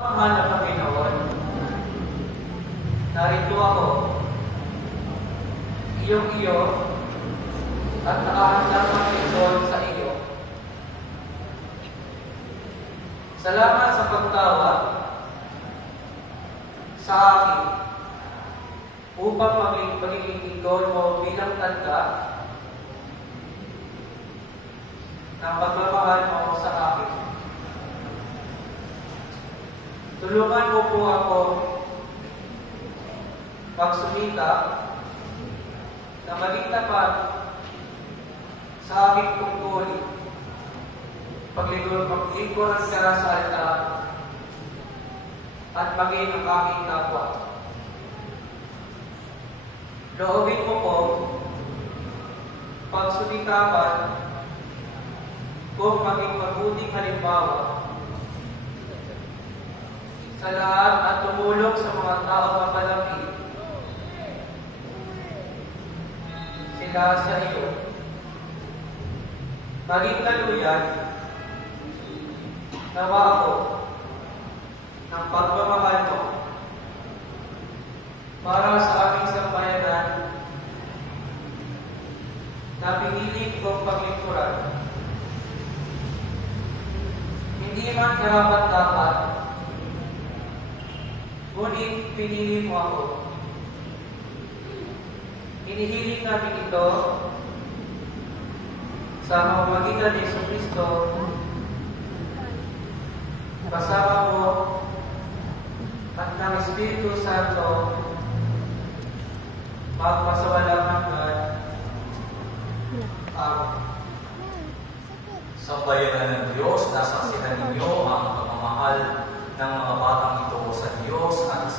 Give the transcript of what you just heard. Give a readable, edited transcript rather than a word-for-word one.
Mahal na Panginoon, narito ako, iyong-iyo, at nakahandang ang lingkod sa iyo. Salamat sa pagtawag sa akin upang magiging lingkod mo bilang tanda ng pagmamahal mo sa akin. Tulungan mo po ako magsumita na maging tapat sa aking tungkulin, paglingkuran ka sa altar, at maging ang aking kapwa. Loobin mo po pagsumikapan kung maging mabuting halimbawa sa lahat at tumulong sa mga tao mapalapit sila sa iyo. Maging kaluyan, nawa ako ng pagmamahal mo para sa aming sambayanan na pinili kong paglingkuran. Hindi man karapat-dapat, ngunit pinili mo ako. Hinihiling namin ito sa pamamagitan ni Jesucristo, kasama mo at ng Espiritu Santo, magpasawalang hanggan. Amen. Sa bayanan ng Diyos, nasaksihan ninyo ang pagmamahal ng mga batang